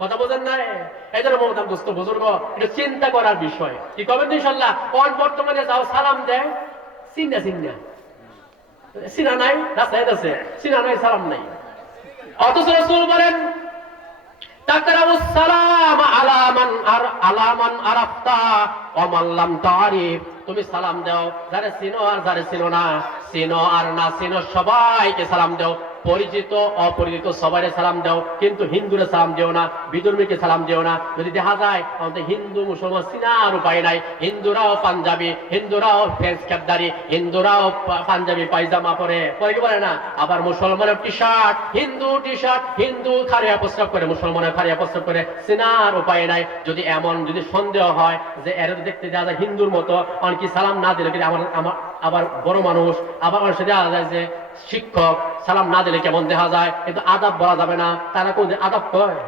কথা বোঝেন না এই জন্য মমতাম দোস্ত বুজুর্গ, এটা চিন্তা করার বিষয়। কি করবেন ইনশাল্লাহ কোন বর্তমানে যাও, সালাম দেয়। চিন্না চিন্না সিনা নাই? রাস্তায় আছে। সিনা নাই, সালাম নাই। অথচ রসুল বলেন তাকরাউ সালাম আলামান আর আলামান আরাফতা তারিফ তুমি সালাম দাও, যারে চিনো আর যারে চিনো না। চিনো আর না চিনো সবাইকে সালাম দাও। পরিচিত, অপরিচিত সবাই সালাম দাও। কিন্তু হিন্দুরে সালাম দিও না বিধর্মীকে সালাম দিও না। যদি দেখা যায়, আমাদের হিন্দু, মুসলমান চিনার উপায় নাই। হিন্দুরাও পাঞ্জাবি, হিন্দুরাও ফেন্স ক্যাপদারি হিন্দুরাও পাঞ্জাবি পায়জামা পরে। পরে কি বলে না? আবার মুসলমানের T shirt Hindu T shirt Hindu Kharia প্রস্রাব করে মুসলমানের খারিয়া প্রস্রাব করে চিনার উপায় নাই। যদি এমন যদি সন্দেহ হয় যে এর দেখতে যাওয়া যায় হিন্দুর মতো, অনেকে সালাম না দিলে কিন্তু আমার আমার আবার বড় মানুষ, আবার দেখা যায় যে শিক্ষক, সালাম না দিলে কেমন দেখা যায়? কিন্তু আদাব বলা যাবে না। তারা কোন আদাব কয়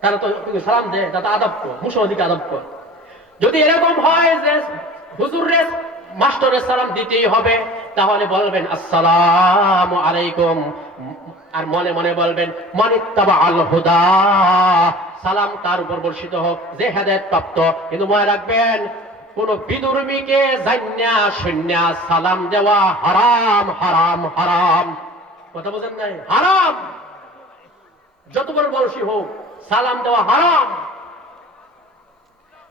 তারা তো সালাম দেয়, তারা আদাব কর মুসলমানদিকে আদাব কর। যদি এরকম হয় যে হুজুরে মাস্টারের সালাম দিতেই হবে, তাহলে বলবেন, আসসালাম আলাইকুম। আর মনে মনে বলবেন মানিত্তাবা আল হুদা। সালাম তার উপর বর্ষিত হোক, যে হেদায়ত প্রাপ্ত। কিন্তু মনে রাখবেন কোন বিদুর্মীকে জান্যা সৈন্যা, সালাম দেওয়া হারাম হারাম হারাম। কথা বোঝেন নাই? হারাম! যত বড় বয়সী হোক, সালাম দেওয়া হারাম।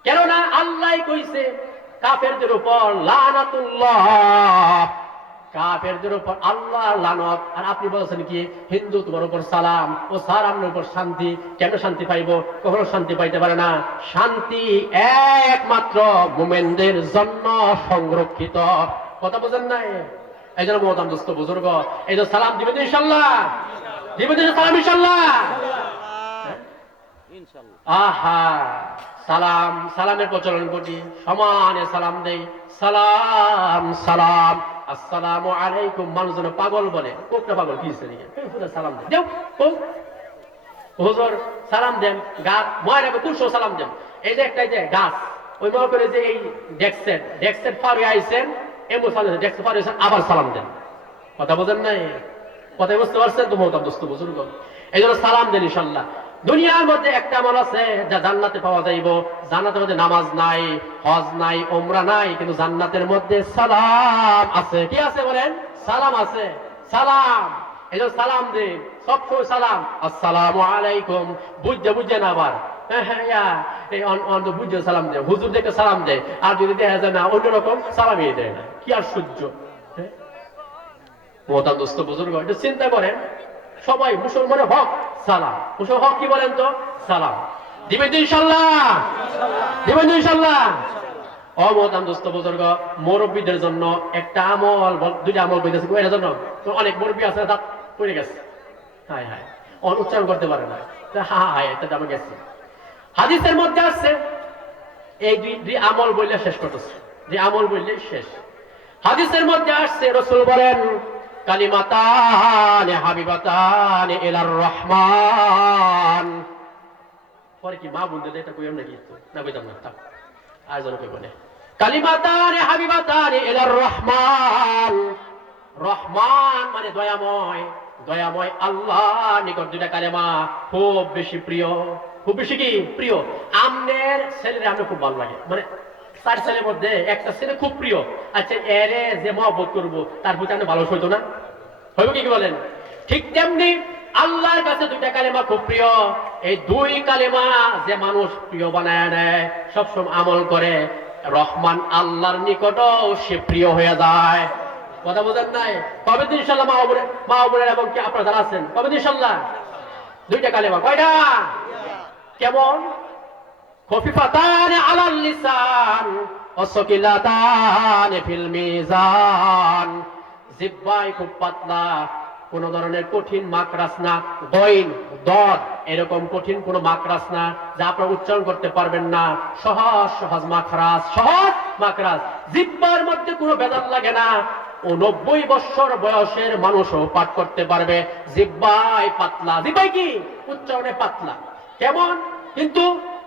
কেননা আল্লাহ কইছে, কাফেরদের উপর লানাতুল্লাহ। কাফেরদের উপর আল্লাহ লানত। আর আপনি বলছেন কি, হিন্দু তোমার উপর সালাম ও সালামের উপর শান্তি, কেন শান্তি পাইব? কখনো শান্তি পাইতে পারে না। শান্তি একমাত্র মোমেনদের জন্য সংরক্ষিত। কথা বোঝেন নাই? এই জন্য মহতাম দোস্ত, বুজুর্গ, এই যে সালাম দিবেন ইনশাল্লাহ। দিবেন সালাম ইনশাল্লাহ। আহা। সালাম, সালামের প্রচলন করি সমানে সালাম দেই। সালাম সালাম। আসসালামু আলাইকুম। মানুষ যেন পাগল বলে। কোকটা পাগল? কি সালাম দেন। দেও। হুজুর সালাম দেন। গাছ ময়রা কুলসো সালাম দেন? এই যে একটা যে গাছ, ওই মনে করে যে এই ডেক্সের ডেক্সেট ফারে আইছেন এমন সালাম ডেক্সেট ফারে আইছেন, আবার সালাম দেন। কথা বোঝেন নাই? কথা বুঝতে পারছেন তো মহতাব দোস্ত? বুজুর্গ এই জন্য সালাম দেন ইনশাল্লাহ দুনিয়ার মধ্যে একটা আমল আছে যা জান্নাতে পাওয়া যাইব। জান্নাতের মধ্যে নামাজ নাই হজ নাই ওমরা নাই কিন্তু জান্নাতের মধ্যে সালাম আছে। কি আছে বলেন? সালাম আছে। সালাম। এই সালাম দিন সবসময় সালাম। আসসালামু আলাইকুম। বুঝতে বুঝছে না আবার। হ্যাঁ, হ্যাঁ, বুঝে হ্যাঁ? সবাই মুসলমানের হক। সালাম। মুসলমান হক কি বলেন তো? সালাম। দিবেন তো ইনশাল্লাহ। দিবেন তো ইনশাল্লাহ। অমতাম দোস্ত বুজুর্গ, মুরব্বীদের জন্য একটা আমল দুইটা আমল বইতেছে এর জন্য অনেক মুরব্বী আছে দাঁত পড়ে গেছে। হায় হায় উচ্চারণ করতে পারে না। হা হায়, এটা আমি গেছি। হাদিসের মধ্যে আছে, এই দুই আমল বললে শেষ করতেছে। যে আমল বললে শেষ। হাদিসের মধ্যে আসছে, রসুল বলেন কালিমাতান, হাবিবাতান ইলার রহমান। পরে কি মা বলতে এটা কইম নাকি না, কইতাম না, থাক। আর জন কই বলে কালিমাতান, হাবিবাতান ইলার রহমান। রহমান মানে দয়াময়। দয়াময় আল্লাহ নিকট দুইটা কালেমা খুব বেশি প্রিয়। খুব বেশি কি? প্রিয়। আমনের ছেলেরা আমরা খুব ভালো লাগে। মানে চার ছেলের মধ্যে একটা ছেলে খুব প্রিয়। আচ্ছা এরে যে মহব্বত করব তার প্রতি আমরা ভালো হইতো না। হইব কি বলেন? ঠিক তেমনি আল্লাহর কাছে দুইটা কালেমা খুব প্রিয়। এই দুই কালেমা যে মানুষ প্রিয় বানায় নেয় সবসময় আমল করে রহমান আল্লাহর নিকটও সে প্রিয় হয়ে যায়। কথা বোঝেন নাই? কবে দিন ইনশাল্লাহ মা বোনের মা বোনের এবং কি আপনারা যারা আছেন? কবে দিন ইনশাল্লাহ? দুইটা কালেমা। কয়টা? কেমন? খফিফাতান আলাল লিসান কোন ধরনের কঠিন মাকরাস না। দইন দদ এরকম কঠিন কোন মাকরাস না, যা আপনারা উচ্চারণ করতে পারবেন না। সহজ সহজ মাকরাস সহজ মাকরাস। জিব্বার মধ্যে কোনো বেদাত লাগে না। নব্বই বৎসর বয়সের মানুষও পাঠ করতে পারবে। জিব্বাই পাতলা। জিব্বাই কি? উচ্চারণে পাতলা। কেমন? কিন্তু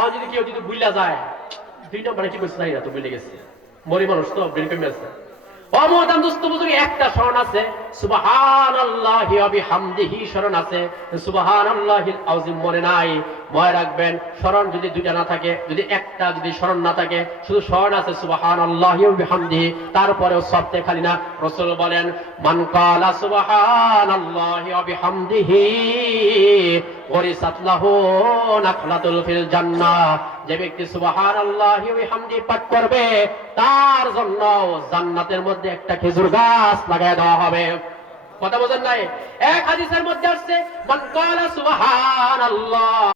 আর যদি কেউ যদি বুইলা যায়, দুই নম্বরে কি করছে না তো বুঝে গেছে। মরি মানুষ তো ব্রেন কমে আছে একটা স্মরণ আছে বিহামদিহি স্মরণ আছে। দুইটা যদি একটা যদি না থাকে খালি না। রাসূল বলেন যে ব্যক্তি সুবহানাল্লাহি ওয়া বিহামদি পাঠ করবে, তার জন্য জান্নাতের মধ্যে একটা খেজুর গাছ লাগাই দেওয়া হবে। কথা বোঝেন নাই। এক হাদিসের মধ্যে আসছে মান কালা সুবহানাল্লাহ।